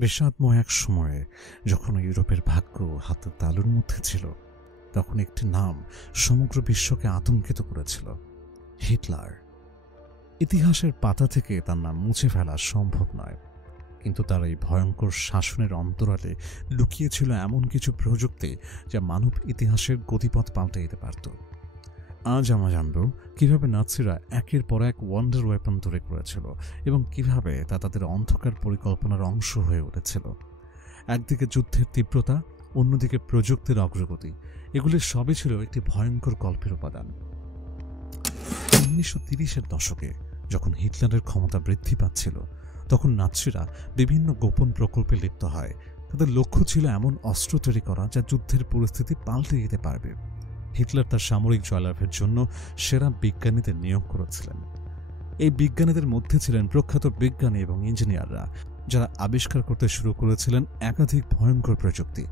বিষাদময় এক সময়ে যখন ইউরোপের ভাগ্য হাতের তালুর মধ্যে ছিল, তখন একটি নাম সমগ্র বিশ্বকে আতঙ্কিত করেছিল: হিটলার। ইতিহাসের পাতা থেকে তার নাম মুছে ফেলা সম্ভব নয়, কিন্তু তার এই ভয়ঙ্কর শাসনের অন্তরালে লুকিয়েছিল এমন কিছু প্রযুক্তি যা মানব ইতিহাসের গতিপথ পাল্টে দিতে পারত। আজ আমরা জানব কিভাবে নাৎসিরা একের পর এক ওয়ান্ডার ওয়েপন তৈরি করেছিল এবং কিভাবে তা তাদের অন্ধকার পরিকল্পনার অংশ হয়ে উঠেছিল। একদিকে যুদ্ধের তীব্রতা, অন্যদিকে প্রযুক্তির অগ্রগতি, এগুলির সবই ছিল একটি ভয়ঙ্কর গল্পের উপাদান। 1930-এর দশকে যখন হিটলারের ক্ষমতা বৃদ্ধি পাচ্ছিল, তখন নাৎসিরা বিভিন্ন গোপন প্রকল্পে লিপ্ত হয়। তাদের লক্ষ্য ছিল এমন অস্ত্র তৈরি করা যা যুদ্ধের পরিস্থিতি পাল্টে দিতে পারবে। হিটলার তার সামরিক জয়লাভের জন্য সেরা বিজ্ঞানীদের নিয়োগ করেছিলেন। এই বিজ্ঞানীদের মধ্যে ছিলেন প্রখ্যাত বিজ্ঞানী এবং ইঞ্জিনিয়াররা, যারা আবিষ্কার করতে শুরু করেছিলেন একাধিক ভয়ঙ্কর প্রযুক্তি।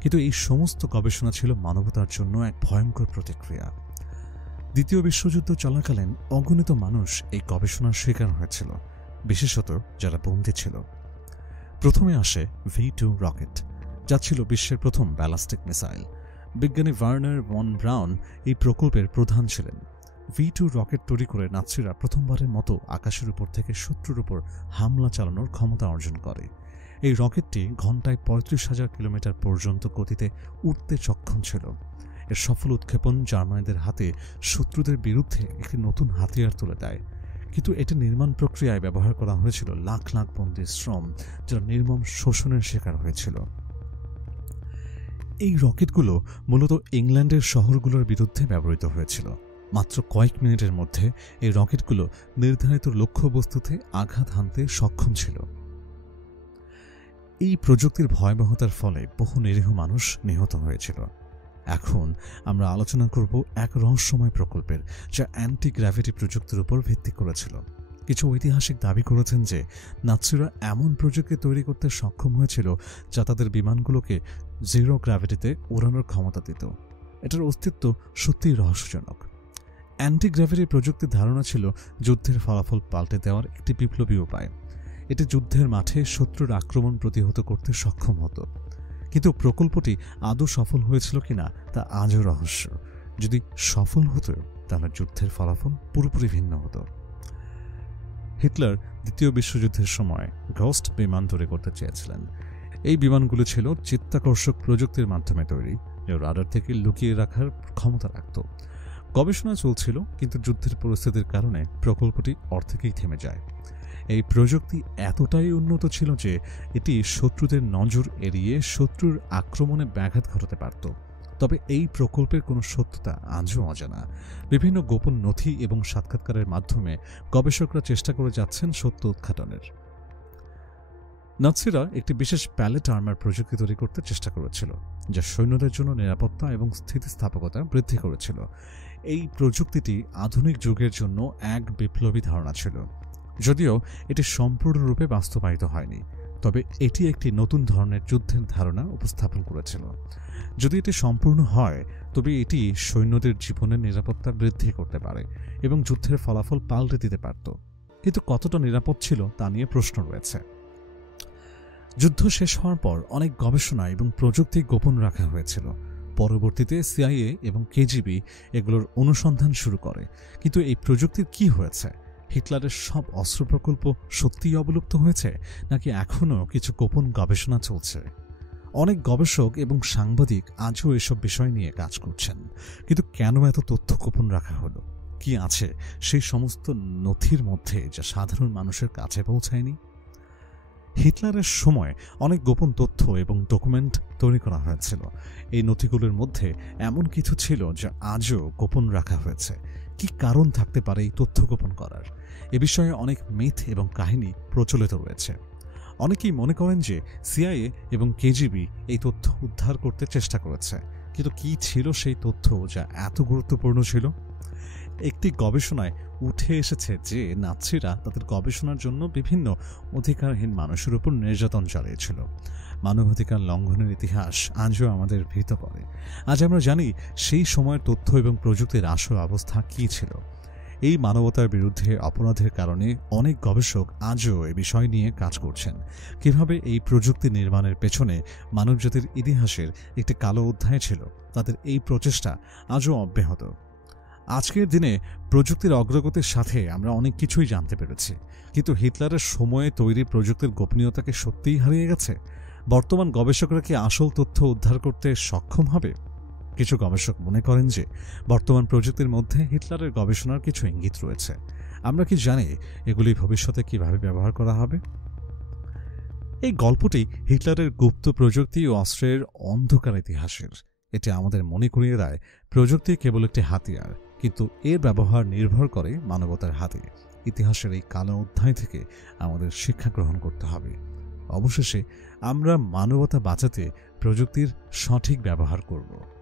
কিন্তু এই সমস্ত গবেষণা ছিল মানবতার জন্য এক ভয়ঙ্কর প্রতিক্রিয়া। দ্বিতীয় বিশ্বযুদ্ধ চলাকালীন অগণিত মানুষ এই গবেষণার শিকার হয়েছিল, বিশেষত যারা বন্দী ছিল। প্রথমে আসে V2 রকেট, যা ছিল বিশ্বের প্রথম ব্যালাস্টিক মিসাইল। বিজ্ঞানী ভার্নার ভন ব্রাউন এই প্রকল্পের প্রধান ছিলেন। V2 রকেট তৈরি করে নাৎসিরা প্রথমবারের মতো আকাশের উপর থেকে শত্রুর উপর হামলা চালানোর ক্ষমতা অর্জন করে। এই রকেটটি ঘণ্টায় 35,000 কিলোমিটার পর্যন্ত গতিতে উঠতে সক্ষম ছিল। এর সফল উৎক্ষেপণ জার্মানিদের হাতে শত্রুদের বিরুদ্ধে একটি নতুন হাতিয়ার তুলে দেয়। কিন্তু এটি নির্মাণ প্রক্রিয়ায় ব্যবহার করা হয়েছিল লাখ লাখ বন্দী শ্রম, যারা নির্মম শোষণের শিকার হয়েছিল। এই রকেটগুলো মূলত ইংল্যান্ডের শহরগুলোর বিরুদ্ধে ব্যবহৃত হয়েছিল। মাত্র কয়েক মিনিটের মধ্যে এই রকেটগুলো নির্ধারিত লক্ষ্যবস্তুতে আঘাত হানতে সক্ষম ছিল। এই প্রযুক্তির ভয়াবহতার ফলে বহু নিরীহ মানুষ নিহত হয়েছিল। এখন আমরা আলোচনা করব এক রহস্যময় প্রকল্পের, যা অ্যান্টি গ্র্যাভিটি প্রযুক্তির উপর ভিত্তি করেছিল। কিছু ঐতিহাসিক দাবি করেছেন যে নাৎসিরা এমন প্রযুক্তি তৈরি করতে সক্ষম হয়েছিল যা তাদের বিমানগুলোকে জিরো গ্র্যাভিটিতে উড়ানোর ক্ষমতা দিত। এটার অস্তিত্ব সত্যিই রহস্যজনক। অ্যান্টি গ্র্যাভিটি প্রযুক্তির ধারণা ছিল যুদ্ধের ফলাফল পাল্টে দেওয়ার একটি বিপ্লবী উপায়। এটি যুদ্ধের মাঠে শত্রুর আক্রমণ প্রতিহত করতে সক্ষম হতো। কিন্তু প্রকল্পটি আদৌ সফল হয়েছিল কিনা তা আজও রহস্য। যদি সফল হতো তাহলে যুদ্ধের ফলাফল পুরোপুরি ভিন্ন হতো। হিটলার দ্বিতীয় বিশ্বযুদ্ধের সময় ঘোস্ট বিমান তৈরি করতে চেয়েছিলেন। এই বিমানগুলো ছিল চিত্তাকর্ষক প্রযুক্তির মাধ্যমে তৈরি, যা রাডার থেকে লুকিয়ে রাখার ক্ষমতা রাখত। গবেষণা চলছিল, কিন্তু যুদ্ধের পরিস্থিতির কারণে প্রকল্পটি অর্ধেকেই থেমে যায়। এই প্রযুক্তি এতটাই উন্নত ছিল যে এটি শত্রুদের নজর এড়িয়ে শত্রুর আক্রমণে ব্যাঘাত ঘটাতে পারত। তবে এই প্রকল্পের কোনো সত্যতা আজও অজানা। বিভিন্ন গোপন নথি এবং সাক্ষাৎকারের মাধ্যমে গবেষকরা চেষ্টা করে যাচ্ছেন সত্য উদ্ঘাটনের। নাৎসিরা একটি বিশেষ প্যালেট আর্মার প্রযুক্তি তৈরি করতে চেষ্টা করেছিল, যা সৈন্যদের জন্য নিরাপত্তা এবং স্থিতিস্থাপকতা বৃদ্ধি করেছিল। এই প্রযুক্তিটি আধুনিক যুগের জন্য এক বিপ্লবী ধারণা ছিল। যদিও এটি সম্পূর্ণরূপে বাস্তবায়িত হয়নি, তবে এটি একটি নতুন ধরনের যুদ্ধের ধারণা উপস্থাপন করেছিল। যদি এটি সম্পূর্ণ হয়, তবে এটি সৈন্যদের জীবনের নিরাপত্তা বৃদ্ধি করতে পারে এবং যুদ্ধের ফলাফল পাল্টে দিতে পারত। কিন্তু কতটা নিরাপদ ছিল তা নিয়ে প্রশ্ন রয়েছে। যুদ্ধ শেষ হওয়ার পর অনেক গবেষণা এবং প্রযুক্তি গোপন রাখা হয়েছিল। পরবর্তীতে সিআইএ এবং কেজিবি এগুলোর অনুসন্ধান শুরু করে। কিন্তু এই প্রযুক্তির কি হয়েছে? হিটলারের সব অস্ত্র প্রকল্প সত্যিই অবলুপ্ত হয়েছে, নাকি এখনও কিছু গোপন গবেষণা চলছে? অনেক গবেষক এবং সাংবাদিক আজও এসব বিষয় নিয়ে কাজ করছেন। কিন্তু কেন এত তথ্য গোপন রাখা হলো? কি আছে সেই সমস্ত নথির মধ্যে যা সাধারণ মানুষের কাছে পৌঁছায়নি? হিটলারের সময় অনেক গোপন তথ্য এবং ডকুমেন্ট তৈরি করা হয়েছিল। এই নথিগুলোর মধ্যে এমন কিছু ছিল যা আজও গোপন রাখা হয়েছে। কি কারণ থাকতে পারে এই তথ্য গোপন করার? এ বিষয়ে অনেক মিথ এবং কাহিনী প্রচলিত রয়েছে। অনেকেই মনে করেন যে সিআইএ এবং কেজিবি এই তথ্য উদ্ধার করতে চেষ্টা করেছে। কিন্তু কি ছিল সেই তথ্য যা এত গুরুত্বপূর্ণ ছিল? একটি গবেষণায় উঠে এসেছে যে নাৎসিরা তাদের গবেষণার জন্য বিভিন্ন অধিকারহীন মানুষের উপর নির্যাতন চালিয়েছিল। মানবাধিকার লঙ্ঘনের ইতিহাস আজও আমাদের ভীত করে। আজ আমরা জানি সেই সময়ের তথ্য এবং প্রযুক্তির আসল অবস্থা কী ছিল। এই মানবতার বিরুদ্ধে অপরাধের কারণে অনেক গবেষক আজও এ বিষয় নিয়ে কাজ করছেন। কিভাবে এই প্রযুক্তি নির্মাণের পেছনে মানবজাতির ইতিহাসের একটি কালো অধ্যায় ছিল, তাদের এই প্রচেষ্টা আজও অব্যাহত। আজকের দিনে প্রযুক্তির অগ্রগতির সাথে আমরা অনেক কিছুই জানতে পেরেছি, কিন্তু হিটলারের সময়ে তৈরি প্রযুক্তির গোপনীয়তাকে সত্যিই হারিয়ে গেছে? বর্তমান গবেষকরা কি আসল তথ্য উদ্ধার করতে সক্ষম হবে? কিছু গবেষক মনে করেন যে বর্তমান প্রযুক্তির মধ্যে হিটলারের গবেষণার কিছু ইঙ্গিত রয়েছে। আমরা কি জানি এগুলি ভবিষ্যতে কিভাবে ব্যবহার করা হবে? এই গল্পটি হিটলারের গুপ্ত প্রযুক্তি ও অস্ত্রের অন্ধকার ইতিহাসের। এটি আমাদের মনে করিয়ে দেয় প্রযুক্তি কেবল একটি হাতিয়ার, কিন্তু এর ব্যবহার নির্ভর করে মানবতার হাতে। ইতিহাসের এই কালো অধ্যায় থেকে আমাদের শিক্ষা গ্রহণ করতে হবে। অবশেষে আমরা মানবতা বাঁচাতে প্রযুক্তির সঠিক ব্যবহার করব।